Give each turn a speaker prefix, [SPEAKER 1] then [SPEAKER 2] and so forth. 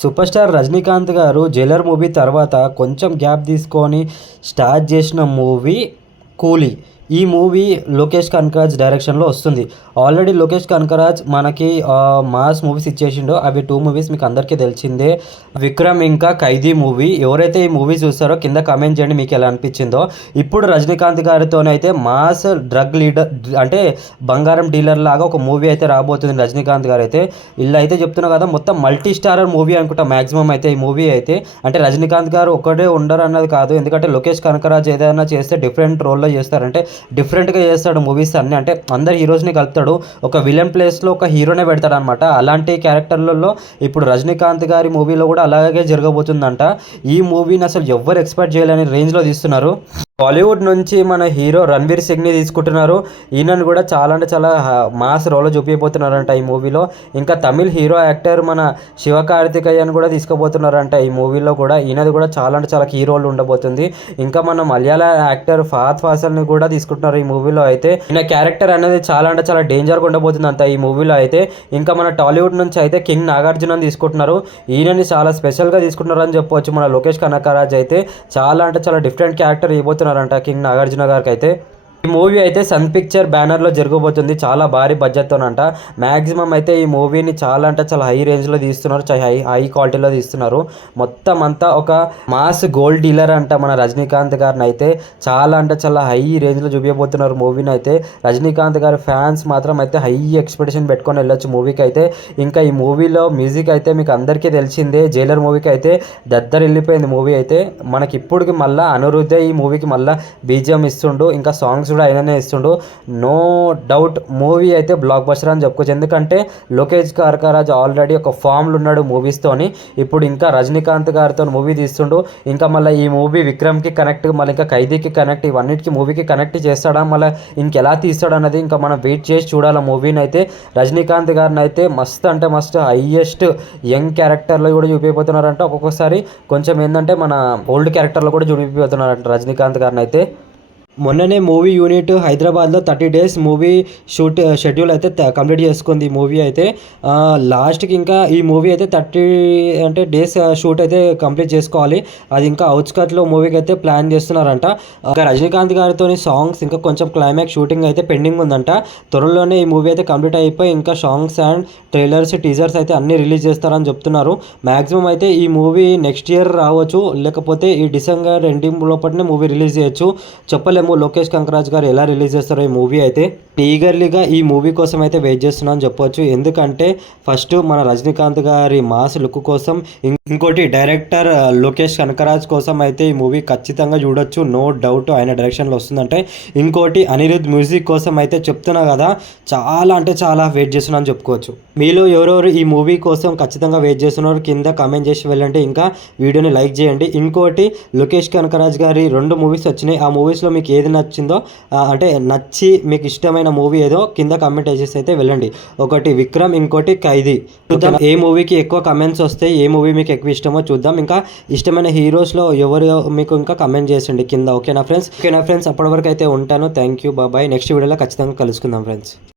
[SPEAKER 1] Super star Rajinikanth గారు Jailer movie తర్వాత కొంచెం గ్యాప్ తీసుకొని స్టార్ట్ చేసిన మూవీ కూలీ. ఈ మూవీ లోకేష్ కనకరాజ్ డైరెక్షన్లో వస్తుంది. ఆల్రెడీ లోకేష్ కనకరాజ్ మనకి మాస్ మూవీస్ ఇచ్చేసిండో. అవి టూ మూవీస్ మీకు అందరికీ తెలిసిందే. విక్రమ్ ఇంకా ఖైదీ మూవీ. ఎవరైతే ఈ మూవీ చూస్తారో కింద కమెంట్ చేయండి మీకు ఎలా అనిపించిందో. ఇప్పుడు రజనీకాంత్ గారితోనైతే మాస్ డ్రగ్ లీడర్ అంటే బంగారం డీలర్ లాగా ఒక మూవీ అయితే రాబోతుంది రజనీకాంత్ గారు అయితే ఇలా అయితే చెప్తున్నా కదా మొత్తం మల్టీ స్టారర్ మూవీ అనుకుంటా మ్యాక్సిమం అయితే ఈ మూవీ అయితే. అంటే రజనీకాంత్ గారు ఒకటే ఉండరు అన్నది కాదు. ఎందుకంటే లోకేష్ కనకరాజ్ ఏదైనా చేస్తే డిఫరెంట్ రోల్లో చేస్తారంటే డిఫరెంట్గా చేస్తాడు మూవీస్ అన్ని. అంటే అందరు హీరోస్ని కలుపుతాడు. ఒక విలన్ ప్లేస్లో ఒక హీరోనే పెడతాడు అనమాట అలాంటి క్యారెక్టర్లలో ఇప్పుడు రజనీకాంత్ గారి మూవీలో కూడా అలాగే జరగబోతుందంట. ఈ మూవీని అసలు ఎవ్వరు ఎక్స్పెక్ట్ చేయలేని రేంజ్లో తీస్తున్నారు. బాలీవుడ్ నుంచి మన హీరో రణ్వీర్ సింగ్ని తీసుకుంటున్నారు. ఈయనను కూడా చాలా అంటే చాలా మాస్ రోల్లో చూపించబోతున్నారంట ఈ మూవీలో. ఇంకా తమిళ్ హీరో యాక్టర్ మన శివకార్తికేయన్ కూడా తీసుకోబోతున్నారంట ఈ మూవీలో కూడా. ఈయనది కూడా చాలా అంటే చాలా కీ రోల్ ఉండబోతుంది. ఇంకా మన మలయాళ యాక్టర్ ఫాత్ ఫాసల్ని కూడా తీసుకుంటున్నారు ఈ మూవీలో అయితే. ఈయన క్యారెక్టర్ అనేది చాలా అంటే చాలా డేంజర్గా ఉండబోతుంది అంత ఈ మూవీలో అయితే. ఇంకా మన టాలీవుడ్ నుంచి అయితే కింగ్ నాగార్జున తీసుకుంటున్నారు. ఈయనని చాలా స్పెషల్గా తీసుకుంటున్నారు అని చెప్పవచ్చు మన లోకేష్ కనకరాజ్ అయితే. చాలా అంటే చాలా డిఫరెంట్ క్యారెక్టర్ ఇవ్వబోతున్నారు. చేస్తున్నారంట కింగ్ నాగార్జున గారికి అయితే ఈ మూవీ అయితే సన్ పిక్చర్ బ్యానర్లో జరగబోతుంది. చాలా భారీ బడ్జెట్తోనంట. మ్యాక్సిమం అయితే ఈ మూవీని చాలా అంటే చాలా హై రేంజ్లో తీస్తున్నారు. చాలా హై హై క్వాలిటీలో తీస్తున్నారు. మొత్తం అంతా ఒక మాస్ గోల్డ్ డీలర్ అంట మన రజనీకాంత్ గారిని అయితే చాలా అంటే చాలా హై రేంజ్లో చూపించబోతున్నారు మూవీని అయితే రజనీకాంత్ గారి ఫ్యాన్స్ మాత్రం అయితే హై ఎక్స్పెక్టేషన్ పెట్టుకొని వెళ్ళొచ్చు మూవీకి అయితే ఇంకా ఈ మూవీలో మ్యూజిక్ అయితే మీకు అందరికీ తెలిసిందే. జైలర్ మూవీకి అయితే దద్దరు వెళ్ళిపోయింది మూవీ అయితే. మనకి ఇప్పటికి మళ్ళీ అనురుద్ధే ఈ మూవీకి మళ్ళీ బీజిఎం ఇస్తుండు. ఇంకా సాంగ్స్ కూడా ఆయననే ఇస్తుండు. నో డౌట్ మూవీ అయితే బ్లాక్ బస్టర్ అని చెప్పుకోవచ్చు. ఎందుకంటే లోకేష్ కనకరాజ్ ఆల్రెడీ ఒక ఫామ్లో ఉన్నాడు మూవీస్తోని. ఇప్పుడు ఇంకా రజనీకాంత్ గారితో మూవీ తీస్తుండు. ఇంకా మళ్ళీ ఈ మూవీ విక్రమ్కి కనెక్ట్ మళ్ళీ ఇంకా ఖైదీకి కనెక్ట్ ఇవన్నిటికీ మూవీకి కనెక్ట్ చేస్తాడా? మళ్ళీ ఇంకెలా తీస్తాడు అన్నది ఇంకా మనం వెయిట్ చేసి చూడాలి మూవీని అయితే. రజనీకాంత్ గారిని అయితే మస్త్ అంటే మస్తు హైయెస్ట్ యంగ్ క్యారెక్టర్లో కూడా చూపించబోతున్నారంట ఒక్కొక్కసారి కొంచెం ఏంటంటే మన ఓల్డ్ క్యారెక్టర్లో కూడా చూపిపోతున్నారంట రజనీకాంత్ గారిని అయితే. మొన్ననే మూవీ యూనిట్ హైదరాబాద్లో thirty days movie shoot schedule అయితే కంప్లీట్ చేసుకుంది ఈ మూవీ అయితే. లాస్ట్కి ఇంకా ఈ మూవీ అయితే థర్టీ అంటే డేస్ షూట్ అయితే కంప్లీట్ చేసుకోవాలి. అది ఇంకా అవుట్స్కట్లో మూవీకి అయితే ప్లాన్ చేస్తున్నారంట. ఇంకా రజనీకాంత్ గారితో సాంగ్స్ ఇంకా కొంచెం క్లైమాక్స్ షూటింగ్ అయితే పెండింగ్ ఉందంట. త్వరలోనే ఈ మూవీ అయితే కంప్లీట్ అయిపోయి ఇంకా సాంగ్స్ అండ్ ట్రైలర్స్ టీజర్స్ అయితే అన్నీ రిలీజ్ చేస్తారని చెప్తున్నారు. మ్యాక్సిమం అయితే ఈ మూవీ నెక్స్ట్ ఇయర్ రావచ్చు. లేకపోతే ఈ డిసెంబర్ ఎండింగ్ లోపలనే మూవీ రిలీజ్ చేయొచ్చు. చెప్పలేము. లోకేష్ కంకరాజ్ గారు ఎలా రిలీజ్ చేస్తారో ఈ మూవీ అయితే ఈగర్లీగా ఈ మూవీ కోసం అయితే వెయిట్ చేస్తున్నాను అని చెప్పొచ్చు. ఎందుకంటే ఫస్ట్ మన రజనీకాంత్ గారి మాస్ లుక్ కోసం ఇంకోటి డైరెక్టర్ లోకేష్ కనకరాజ్ కోసం అయితే ఈ మూవీ ఖచ్చితంగా చూడొచ్చు. నో డౌట్ ఆయన డైరెక్షన్లో వస్తుందంటే. ఇంకోటి అనిరుద్ మ్యూజిక్ కోసం అయితే చెప్తున్నా కదా చాలా అంటే చాలా వెయిట్ చేస్తున్నాను చెప్పుకోవచ్చు. మీలో ఎవరెవరు ఈ మూవీ కోసం ఖచ్చితంగా వెయిట్ చేస్తున్నారు కింద కామెంట్ చేసి వెళ్ళండి. ఇంకా వీడియోని లైక్ చేయండి. ఇంకోటి లోకేష్ కనకరాజ్ గారి రెండు మూవీస్ వచ్చినాయి. ఆ మూవీస్లో మీకు ఏది నచ్చిందో అంటే నచ్చి మీకు ఇష్టమైన మూవీ ఏదో కింద కమెంట్ చేసేసి అయితే వెళ్ళండి. ఒకటి విక్రమ్ ఇంకోటి ఖైదీ. చూద్దాం ఏ మూవీకి ఎక్కువ కమెంట్స్ వస్తాయి ఏ మూవీ మీకు ఎక్కువ ఇష్టమో చూద్దాం. ఇంకా ఇష్టమైన హీరోస్లో ఎవరు మీకు ఇంకా కమెంట్ చేసండి కింద. ఓకేనా ఫ్రెండ్స్ ఓకేనా ఫ్రెండ్స్ అప్పటి వరకు అయితే ఉంటాను. థ్యాంక్ యూ బాబాయ్ నెక్స్ట్ వీడియోలో ఖచ్చితంగా కలుసుకుందాం ఫ్రెండ్స్